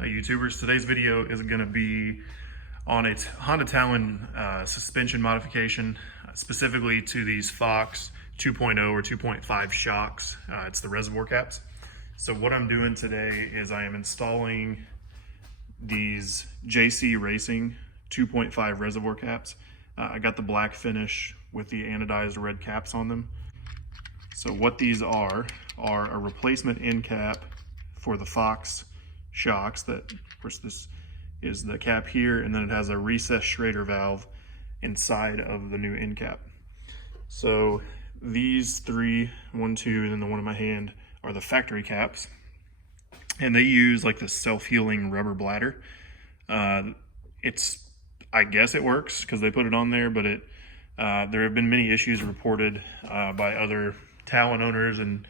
Hi YouTubers, today's video is going to be on a Honda Talon suspension modification, specifically to these Fox 2.0 or 2.5 shocks. It's the reservoir caps. So what I'm doing today is I am installing these JC Racing 2.5 reservoir caps. I got the black finish with the anodized red caps on them. So what these are a replacement end cap for the Fox shocks. That, of course, this is the cap here, and then it has a recessed Schrader valve inside of the new end cap. So these three, one, two, and then the one in my hand, are the factory caps, and they use like this self-healing rubber bladder. I guess it works because they put it on there, but there have been many issues reported by other Talon owners and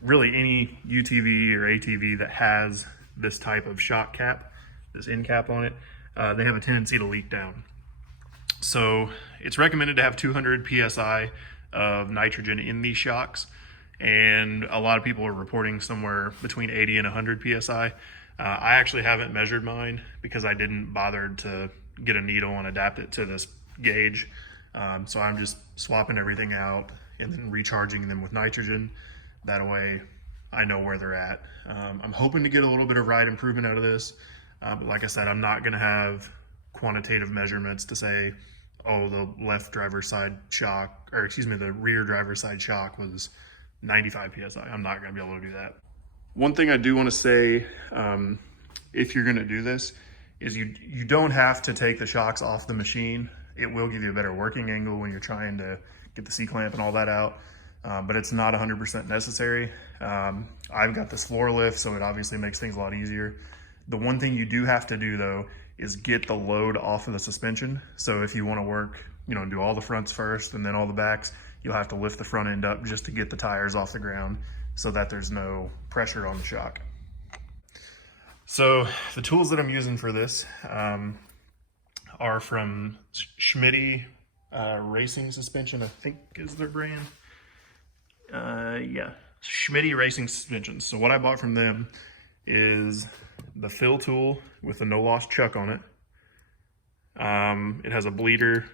really any UTV or ATV that has this type of shock cap, this end cap on it. They have a tendency to leak down. So it's recommended to have 200 PSI of nitrogen in these shocks, and a lot of people are reporting somewhere between 80 and 100 PSI. I actually haven't measured mine because I didn't bother to get a needle and adapt it to this gauge. So I'm just swapping everything out and then recharging them with nitrogen. That way I know where they're at. I'm hoping to get a little bit of ride improvement out of this. But like I said, I'm not gonna have quantitative measurements to say, oh, the left driver's side shock, or excuse me, the rear driver's side shock was 95 PSI. I'm not gonna be able to do that. One thing I do wanna say, if you're gonna do this, is you don't have to take the shocks off the machine. It will give you a better working angle when you're trying to get the C-clamp and all that out. But it's not 100% necessary. I've got this floor lift, so it obviously makes things a lot easier. The one thing you do have to do though is get the load off of the suspension. So if you want to work, do all the fronts first and then all the backs, you'll have to lift the front end up just to get the tires off the ground so that there's no pressure on the shock. So the tools that I'm using for this are from Schmitty Racing Suspension, I think is their brand. Yeah, Schmitty Racing Suspensions. So what I bought from them is the fill tool with the no loss chuck on it. It has a bleeder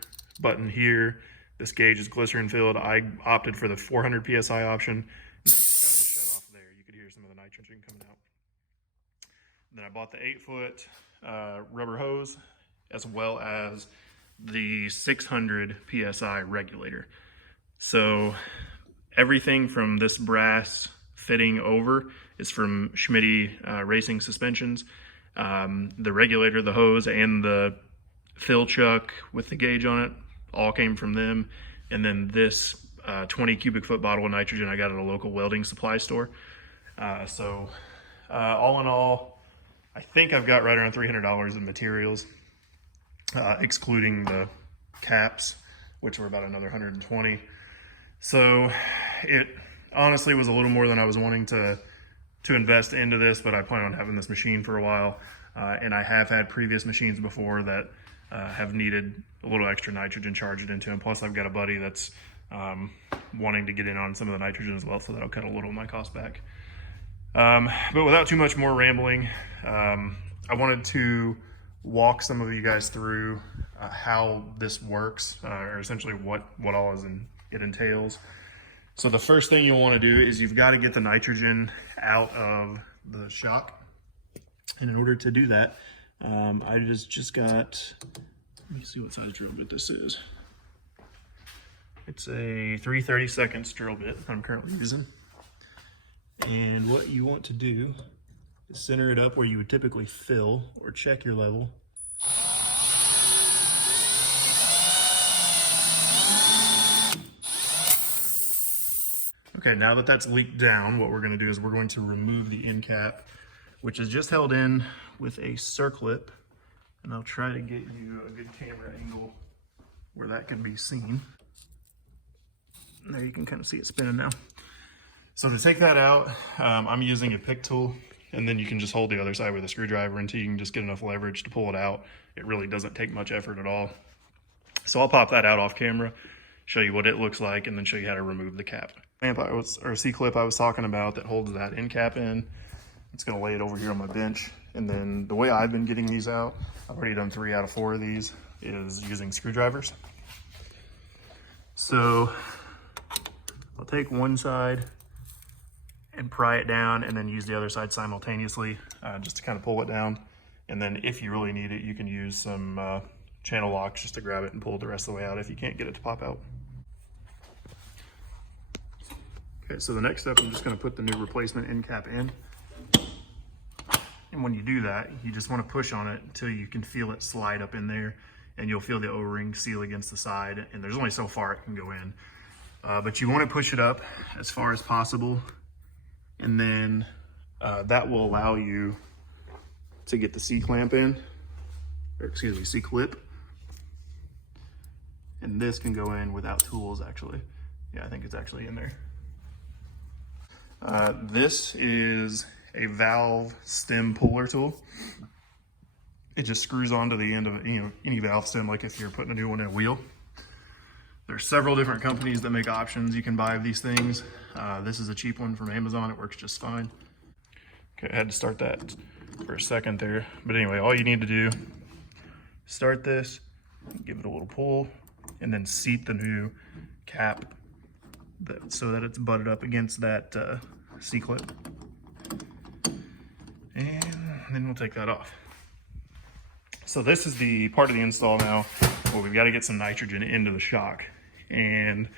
button here. This gauge is glycerin filled. I opted for the 400 PSI option. It's got a shut off there. You could hear some of the nitrogen coming out. Then I bought the 8-foot rubber hose, as well as the 600 PSI regulator. So everything from this brass fitting over is from Schmitty Racing Suspensions. The regulator, the hose, and the fill chuck with the gauge on it all came from them. And then this 20 cubic foot bottle of nitrogen I got at a local welding supply store. So all in all, I think I've got right around $300 in materials, excluding the caps, which were about another 120. So it honestly was a little more than I was wanting to invest into this, but I plan on having this machine for a while. And I have had previous machines before that have needed a little extra nitrogen charged into them. Plus I've got a buddy that's wanting to get in on some of the nitrogen as well, so that'll cut a little of my cost back. But without too much more rambling, I wanted to walk some of you guys through how this works, or essentially what all it entails. So the first thing you'll want to do is you've got to get the nitrogen out of the shock. And in order to do that, I just got, let me see what size drill bit this is. It's a 3/32 drill bit I'm currently using. And what you want to do is center it up where you would typically fill or check your level. Okay, now that that's leaked down, what we're going to do is we're going to remove the end cap, which is just held in with a circlip. And I'll try to get you a good camera angle where that can be seen. There you can kind of see it spinning now. So to take that out, I'm using a pick tool, and then you can just hold the other side with a screwdriver until you can just get enough leverage to pull it out. It really doesn't take much effort at all. So I'll pop that out off camera, show you what it looks like, and then show you how to remove the cap. C-clip I was talking about that holds that end cap in, It's gonna lay it over here on my bench. And then the way I've been getting these out, I've already done 3 out of 4 of these, is using screwdrivers. So I'll take one side and pry it down and then use the other side simultaneously, just to kind of pull it down. And then if you really need it, you can use some channel locks just to grab it and pull it the rest of the way out if you can't get it to pop out. Okay, so the next step, I'm just gonna put the new replacement end cap in. And when you do that, you just wanna push on it until you can feel it slide up in there, and you'll feel the O-ring seal against the side, and there's only so far it can go in. But you wanna push it up as far as possible, and then that will allow you to get the C-clamp in, or excuse me, C-clip. And this can go in without tools, actually. Yeah, I think it's actually in there. This is a valve stem puller tool. It just screws onto the end of any valve stem, like if you're putting a new one in a wheel. There's several different companies that make options you can buy of these things. This is a cheap one from Amazon. It works just fine. Okay, I had to start that for a second there. But anyway, all you need to do, start this, give it a little pull, and then seat the new cap so that it's butted up against that C-clip. And then we'll take that off. So this is the part of the install now where we've got to get some nitrogen into the shock. And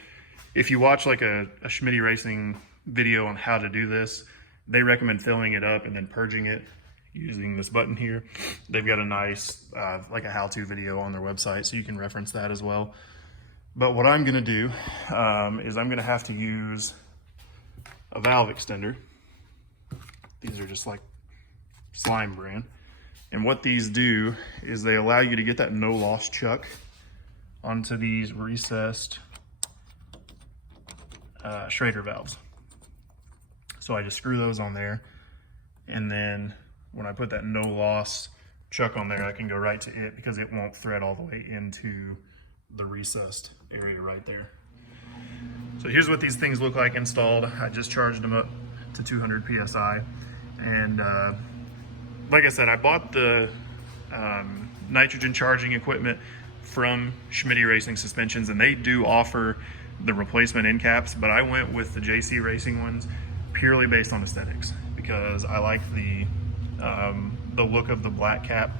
if you watch like a Schmitty Racing video on how to do this, they recommend filling it up and then purging it using this button here. They've got a nice, like a how-to video on their website, so you can reference that as well. But what I'm gonna do is I'm gonna have to use a valve extender. These are just like Slime brand. And what these do is they allow you to get that no-loss chuck onto these recessed Schrader valves. So I just screw those on there, and then when I put that no-loss chuck on there, I can go right to it because it won't thread all the way into the recessed area right there. So here's what these things look like installed. I just charged them up to 200 PSI. And like I said, I bought the nitrogen charging equipment from Schmitty Racing Suspensions, and they do offer the replacement end caps, but I went with the JC Racing ones purely based on aesthetics because I like the look of the black cap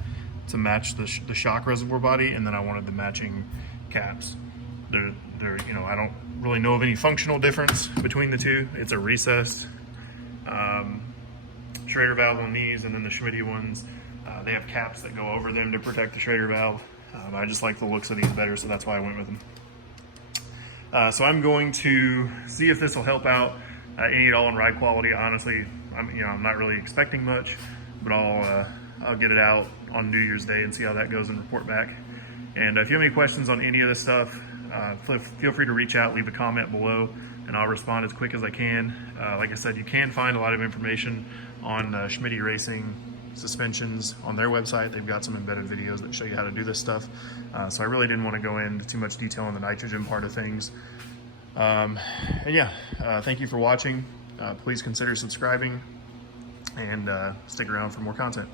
to match the shock reservoir body, and then I wanted the matching caps. They're I don't really know of any functional difference between the two. It's a recessed Schrader valve on these, and then the Schmitty ones, they have caps that go over them to protect the Schrader valve. I just like the looks of these better, so that's why I went with them. So I'm going to see if this will help out any at all in ride quality. Honestly, I'm not really expecting much, but I'll get it out on New Year's Day and see how that goes and report back. And if you have any questions on any of this stuff, feel free to reach out, leave a comment below, and I'll respond as quick as I can. Like I said, you can find a lot of information on Schmitty Racing Suspensions on their website. They've got some embedded videos that show you how to do this stuff. So I really didn't want to go into too much detail on the nitrogen part of things. And yeah, thank you for watching. Please consider subscribing and stick around for more content.